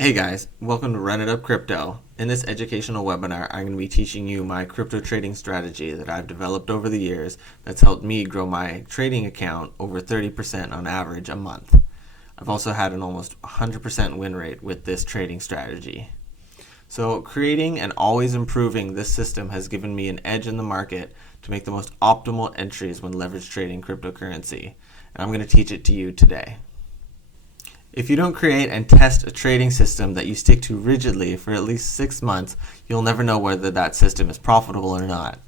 Hey guys, welcome to Run It Up Crypto. In this educational webinar, I'm going to be teaching you my crypto trading strategy that I've developed over the years that's helped me grow my trading account over 30% on average a month. I've also had an almost 100% win rate with this trading strategy. So creating and always improving this system has given me an edge in the market to make the most optimal entries when leverage trading cryptocurrency. And I'm going to teach it to you today. If you don't create and test a trading system that you stick to rigidly for at least 6 months, you'll never know whether that system is profitable or not.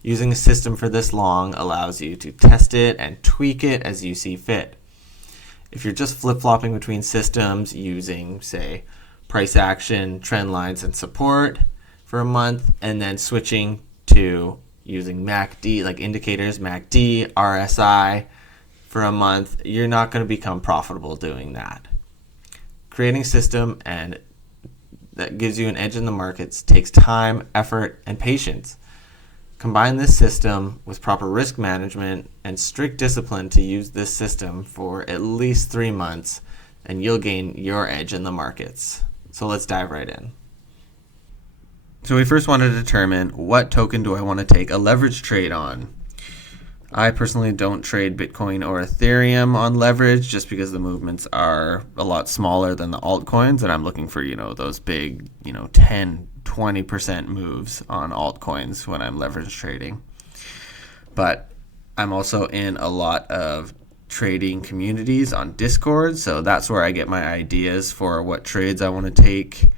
Using a system for this long allows you to test it and tweak it as you see fit. If you're just flip-flopping between systems using, say, price action, trend lines, and support for a month, and then switching to using MACD, like indicators, MACD, RSI, for a month, you're not going to become profitable doing that. Creating a system and that gives you an edge in the markets takes time, effort, and patience. Combine this system with proper risk management and strict discipline to use this system for at least 3 months, and you'll gain your edge in the markets. So let's dive right in. So we first want to determine what token do I want to take a leverage trade on. I personally don't trade Bitcoin or Ethereum on leverage just because the movements are a lot smaller than the altcoins, and I'm looking for, those big, 10, 20% moves on altcoins when I'm leverage trading. But I'm also in a lot of trading communities on Discord, so that's where I get my ideas for what trades I want to take.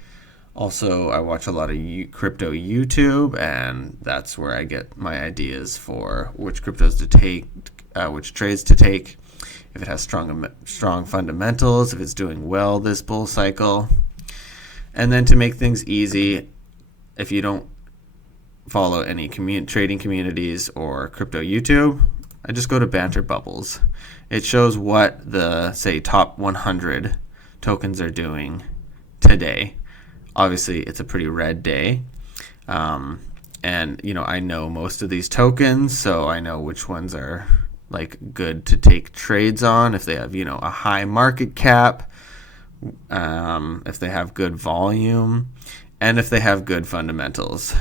Also, I watch a lot of crypto YouTube, and that's where I get my ideas for which cryptos to take, which trades to take, if it has strong fundamentals, if it's doing well this bull cycle. And then to make things easy, if you don't follow any trading communities or crypto YouTube, I just go to Banter Bubbles. It shows what the, say, top 100 tokens are doing today. Obviously, it's a pretty red day. And, I know most of these tokens, so I know which ones are good to take trades on if they have, a high market cap, if they have good volume, and if they have good fundamentals.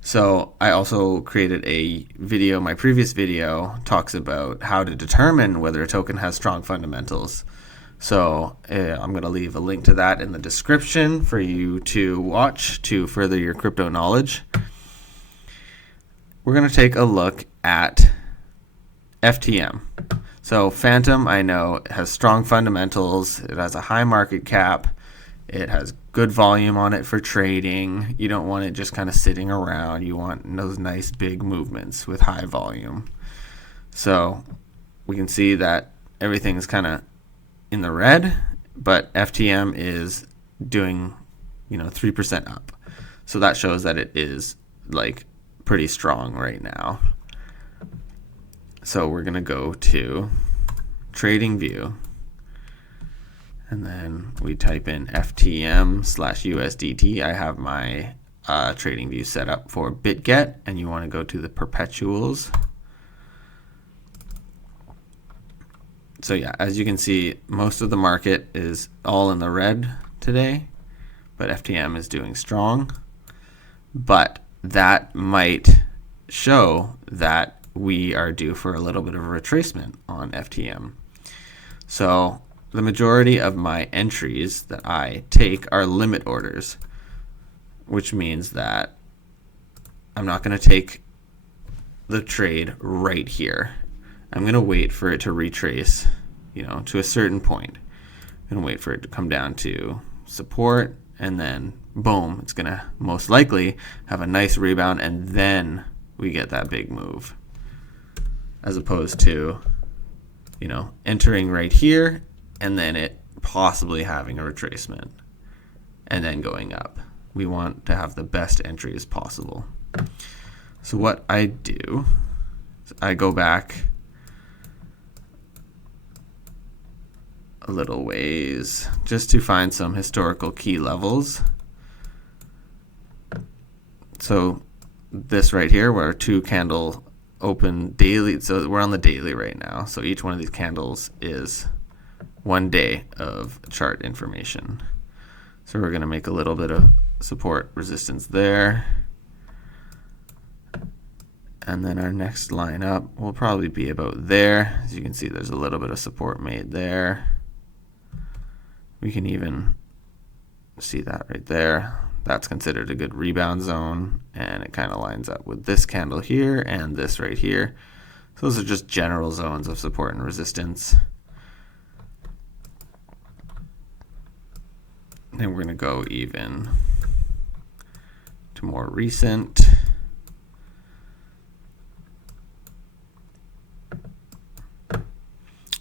So I also created a video. My previous video talks about how to determine whether a token has strong fundamentals. So I'm going to leave a link to that in the description for you to watch to further your crypto knowledge. We're going to take a look at FTM. So Phantom, I know, has strong fundamentals. It has a high market cap. It has good volume on it for trading. You don't want it just kind of sitting around. You want those nice big movements with high volume. So we can see that everything's kind of in the red, but FTM is doing 3% up, so that shows that it is pretty strong right now. So we're gonna go to trading view, and then we type in FTM/USDT. I have my trading view set up for BitGet, and you want to go to the perpetuals. So yeah, as you can see, most of the market is all in the red today, but FTM is doing strong. But that might show that we are due for a little bit of a retracement on FTM. So the majority of my entries that I take are limit orders, which means that I'm not going to take the trade right here. I'm going to wait for it to retrace, to a certain point. I'm going to wait for it to come down to support, and then boom, it's going to most likely have a nice rebound, and then we get that big move. As opposed to, entering right here, and then it possibly having a retracement, and then going up. We want to have the best entries possible. So what I do is I go back a little ways just to find some historical key levels. So this right here, where 2 candle open daily, so we're on the daily right now, so each one of these candles is 1 day of chart information. So we're going to make a little bit of support resistance there. And then our next line up will probably be about there. As you can see, there's a little bit of support made there. We can even see that right there. That's considered a good rebound zone, and it kind of lines up with this candle here and this right here. So those are just general zones of support and resistance. Then we're going to go even to more recent.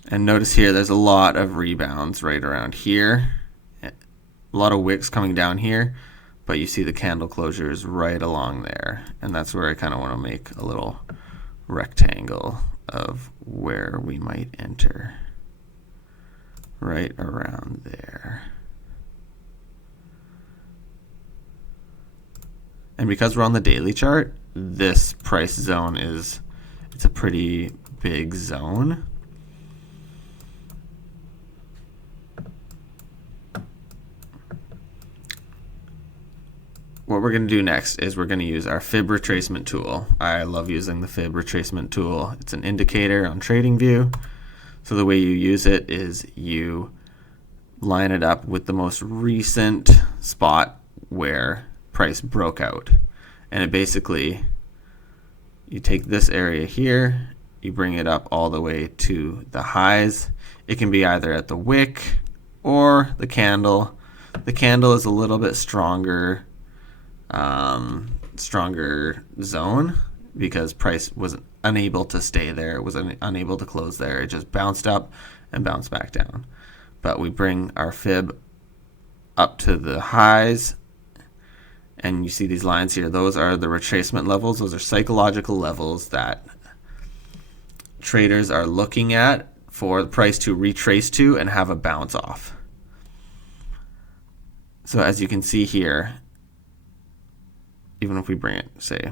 And notice here there's a lot of rebounds right around here. A lot of wicks coming down here, but you see the candle closures right along there. And that's where I kind of want to make a little rectangle of where we might enter. Right around there. And because we're on the daily chart, this price zone it's a pretty big zone. What we're going to do next is we're going to use our Fib retracement tool. I love using the Fib retracement tool. It's an indicator on TradingView. So the way you use it is you line it up with the most recent spot where price broke out. And it basically, you take this area here, you bring it up all the way to the highs. It can be either at the wick or the candle. The candle is a little bit stronger zone because price was unable to stay there. It was unable to close there. It just bounced up and bounced back down. But we bring our Fib up to the highs, and you see these lines here. Those are the retracement levels. Those are psychological levels that traders are looking at for the price to retrace to and have a bounce off. So as you can see here, even if we bring it, say,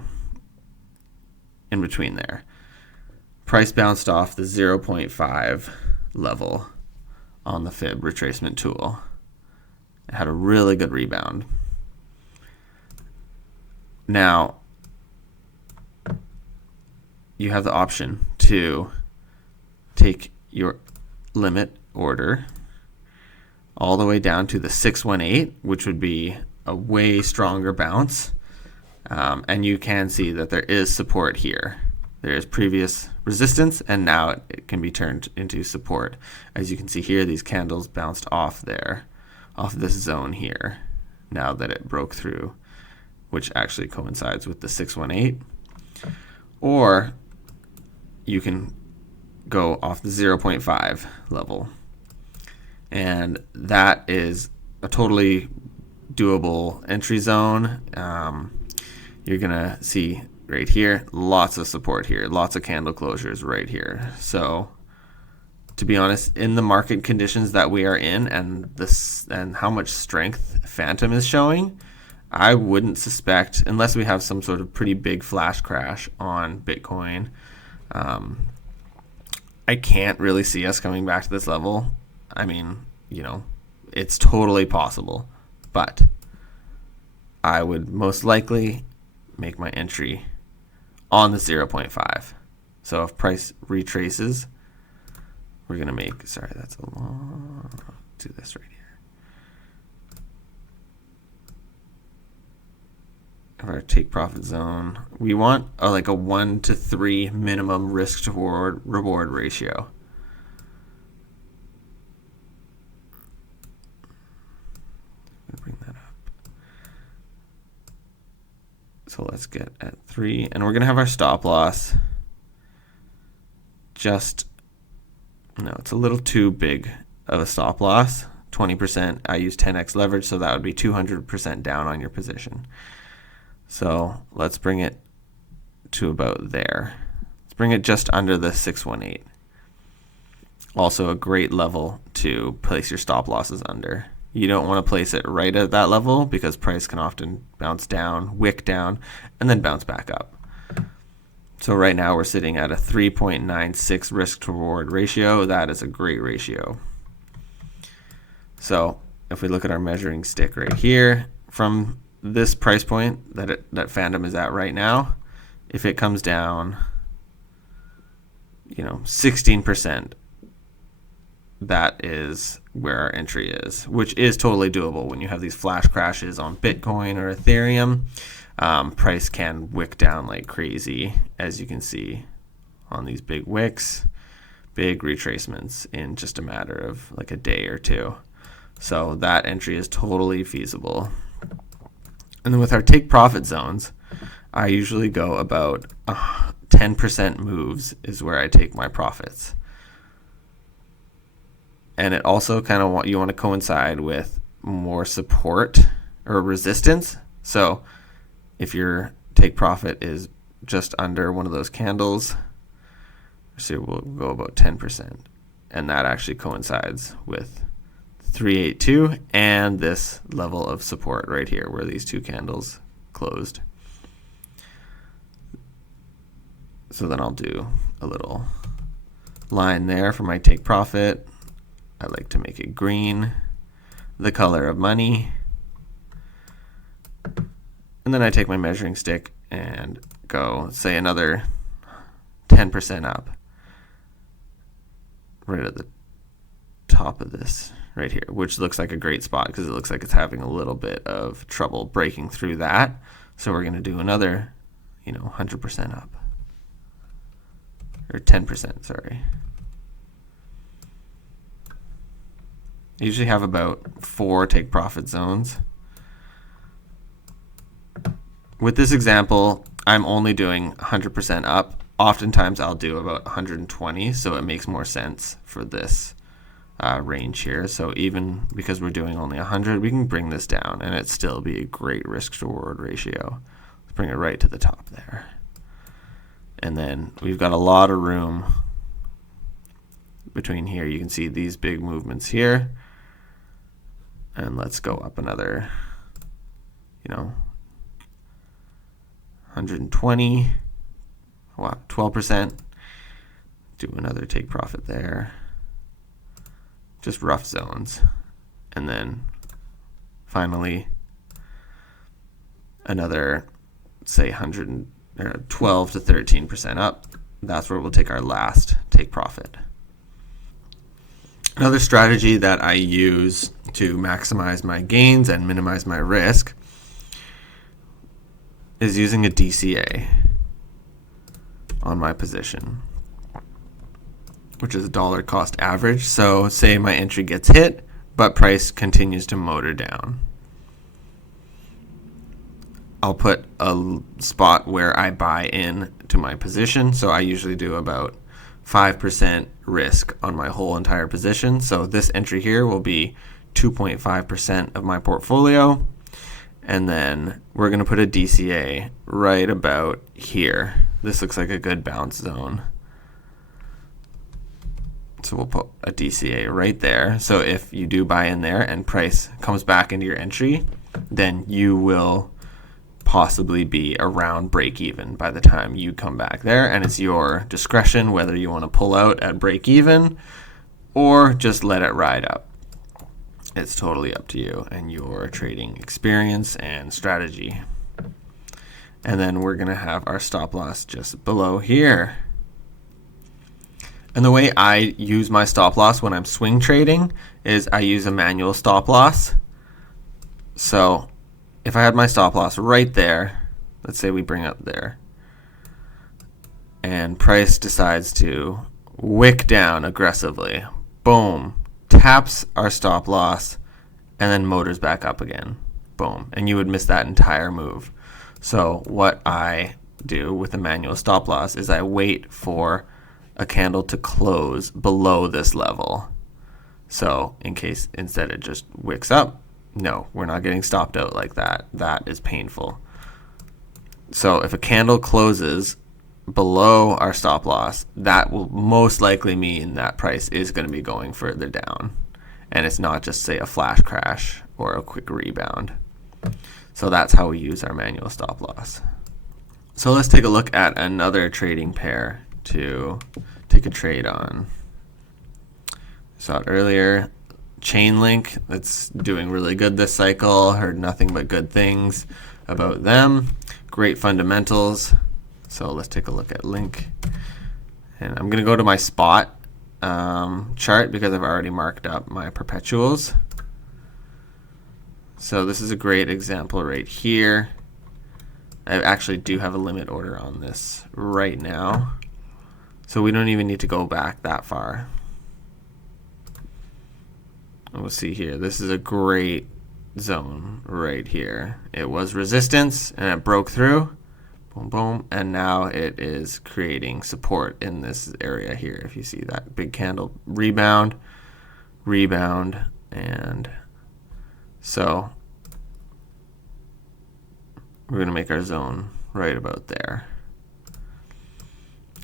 in between there, price bounced off the 0.5 level on the Fib retracement tool. It had a really good rebound. Now, you have the option to take your limit order all the way down to the 618, which would be a way stronger bounce. And you can see that there is support here. There is previous resistance, and now it can be turned into support. As you can see here, these candles bounced off there, off this zone here, now that it broke through, which actually coincides with the 618. Or you can go off the 0.5 level. And that is a totally doable entry zone. You're going to see right here, lots of support here, lots of candle closures right here. So to be honest, in the market conditions that we are in and how much strength Phantom is showing, I wouldn't suspect, unless we have some sort of pretty big flash crash on Bitcoin, I can't really see us coming back to this level. I mean, it's totally possible, but I would most likely make my entry on the 0.5. So if price retraces, we're going to make, sorry, that's a long, do this right here. Our take profit zone, we want like a 1 to 3 minimum risk to reward ratio. Bring that up. So let's get at 3, and we're going to have our stop loss. It's a little too big of a stop loss. 20%. I use 10x leverage, so that would be 200% down on your position. So let's bring it to about there. Let's bring it just under the 618. Also a great level to place your stop losses under. You don't want to place it right at that level because price can often bounce down, wick down, and then bounce back up. So right now we're sitting at a 3.96 risk to reward ratio. That is a great ratio. So if we look at our measuring stick right here, from this price point that Fandom is at right now, if it comes down, 16%, that is where our entry is, which is totally doable when you have these flash crashes on Bitcoin or Ethereum. Price can wick down like crazy, as you can see on these big wicks, big retracements in just a matter of like a day or two. So that entry is totally feasible. And then with our take profit zones, I usually go about 10% moves is where I take my profits. And it also kind of you want to coincide with more support or resistance. So if your take profit is just under one of those candles, so we'll go about 10%. And that actually coincides with 382 and this level of support right here where these two candles closed. So then I'll do a little line there for my take profit. I like to make it green, the color of money. And then I take my measuring stick and go, say, another 10% up right at the top of this right here, which looks like a great spot because it looks like it's having a little bit of trouble breaking through that. So we're going to do another, 100% up, or 10%, sorry. I usually have about 4 take profit zones. With this example, I'm only doing 100% up. Oftentimes I'll do about 120, so it makes more sense for this range here. So even because we're doing only 100, we can bring this down and it'd still be a great risk to reward ratio. Let's bring it right to the top there. And then we've got a lot of room between here. You can see these big movements here. And let's go up another, 120, 12%. Do another take profit there. Just rough zones. And then finally another, say, 12 to 13% up. That's where we'll take our last take profit. Another strategy that I use to maximize my gains and minimize my risk is using a DCA on my position, which is a dollar cost average. So say my entry gets hit, but price continues to motor down. I'll put a spot where I buy in to my position. So I usually do about 5% risk on my whole entire position. So this entry here will be 2.5% of my portfolio. And then we're going to put a DCA right about here. This looks like a good bounce zone. So we'll put a DCA right there. So if you do buy in there and price comes back into your entry, then you will possibly be around break even by the time you come back there. And it's your discretion whether you want to pull out at break even or just let it ride up. It's totally up to you and your trading experience and strategy. And then we're going to have our stop loss just below here. And the way I use my stop loss when I'm swing trading is I use a manual stop loss. So if I had my stop loss right there, let's say we bring up there, and price decides to wick down aggressively, boom, taps our stop loss, and then motors back up again, boom, and you would miss that entire move. So what I do with a manual stop loss is I wait for a candle to close below this level. So in case instead it just wicks up, no, we're not getting stopped out like that. That is painful. So if a candle closes below our stop loss, that will most likely mean that price is going to be going further down. And it's not just, say, a flash crash or a quick rebound. So that's how we use our manual stop loss. So let's take a look at another trading pair to take a trade on. Saw it earlier. Chainlink, that's doing really good this cycle. Heard nothing but good things about them. Great fundamentals. So let's take a look at Link. And I'm going to go to my spot chart because I've already marked up my perpetuals. So this is a great example right here. I actually do have a limit order on this right now. So we don't even need to go back that far. And we'll see here. This is a great zone right here. It was resistance and it broke through. Boom, boom. And now it is creating support in this area here. If you see that big candle, rebound, rebound, and so we're going to make our zone right about there.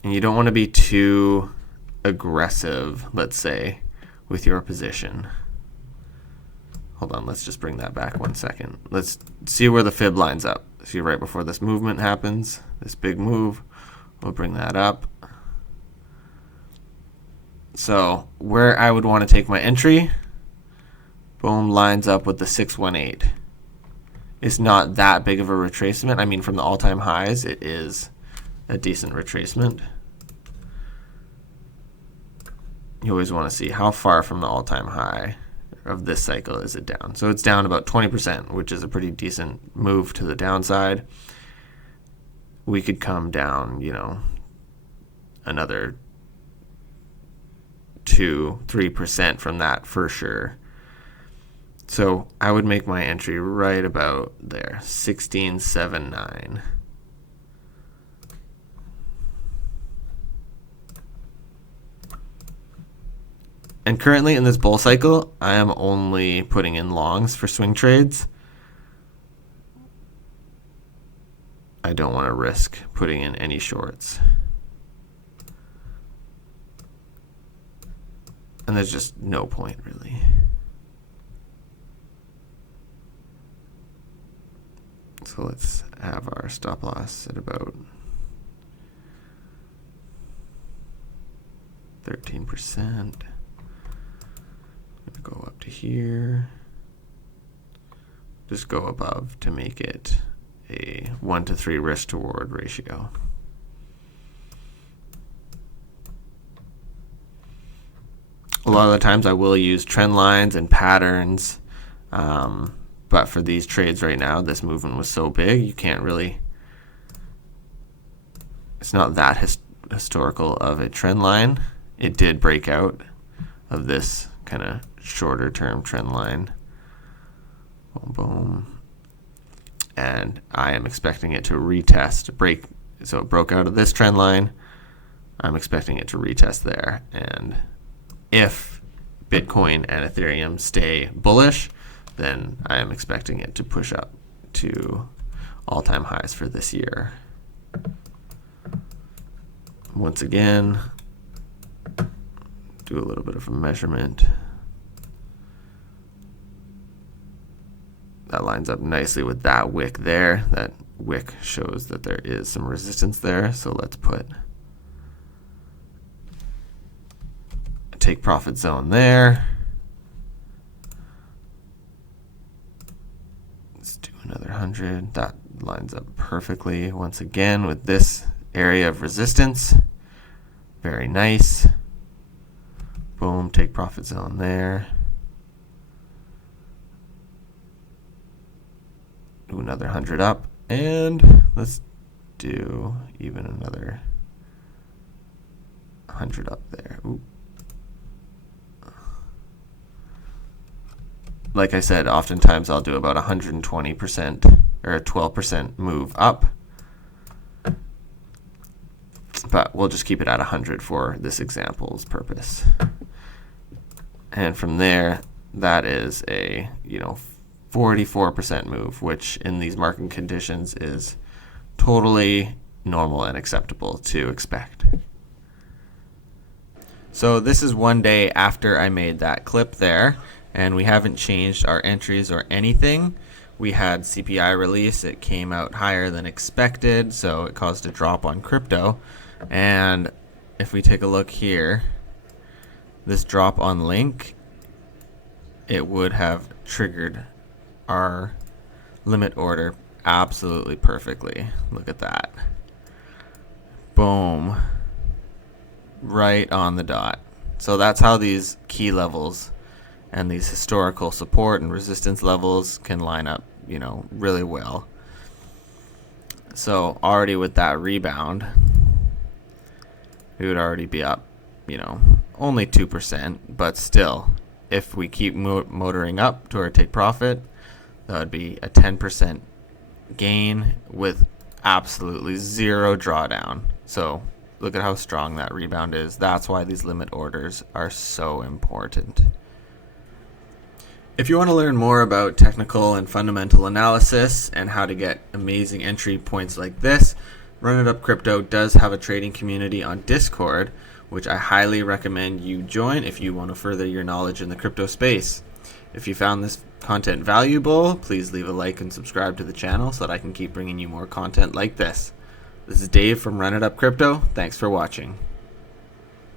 And you don't want to be too aggressive, let's say, with your position. Hold on, let's just bring that back 1 second. Let's see where the fib lines up. See right before this movement happens, this big move, we'll bring that up. So where I would want to take my entry, boom, lines up with the 618. It's not that big of a retracement. I mean, from the all-time highs, it is a decent retracement. You always want to see how far from the all-time high of this cycle is it down. So it's down about 20%, which is a pretty decent move to the downside. We could come down, you know, another 2-3% from that for sure. So I would make my entry right about there, 1679. And currently in this bull cycle, I am only putting in longs for swing trades. I don't want to risk putting in any shorts. And there's just no point really. So let's have our stop loss at about 13%. Go up to here. Just go above to make it a 1-to-3 risk to reward ratio. A lot of the times I will use trend lines and patterns, but for these trades right now, this movement was so big, you can't really, it's not that historical of a trend line. It did break out of this kind of shorter term trend line. Boom, boom. And I am expecting it to retest, break. So it broke out of this trend line. I'm expecting it to retest there. And if Bitcoin and Ethereum stay bullish, then I am expecting it to push up to all-time highs for this year. Once again, do a little bit of a measurement. That lines up nicely with that wick there. That wick shows that there is some resistance there. So let's put a take profit zone there. Let's do another 100. That lines up perfectly once again with this area of resistance. Very nice. Boom, take profit zone there. Do another 100 up, and let's do even another 100 up there. Ooh. Like I said, oftentimes I'll do about 120% or a 12% move up, but we'll just keep it at 100 for this example's purpose. And from there, that is a 44% move, which in these market conditions is totally normal and acceptable to expect. So this is one day after I made that clip there, and we haven't changed our entries or anything. We had CPI release. It came out higher than expected, so it caused a drop on crypto. And if we take a look here, this drop on Link it would have triggered our limit order absolutely perfectly. Look at that. Boom. Right on the dot. So that's how these key levels and these historical support and resistance levels can line up, really well. So already with that rebound, we would already be up, only 2%, but still, if we keep motoring up to our take profit, that would be a 10% gain with absolutely zero drawdown. So look at how strong that rebound is. That's why these limit orders are so important. If you want to learn more about technical and fundamental analysis and how to get amazing entry points like this, Run It Up Crypto does have a trading community on Discord, which I highly recommend you join if you want to further your knowledge in the crypto space. If you found this content valuable, please leave a like and subscribe to the channel so that I can keep bringing you more content like this. This is Dave from Run It Up Crypto. Thanks for watching.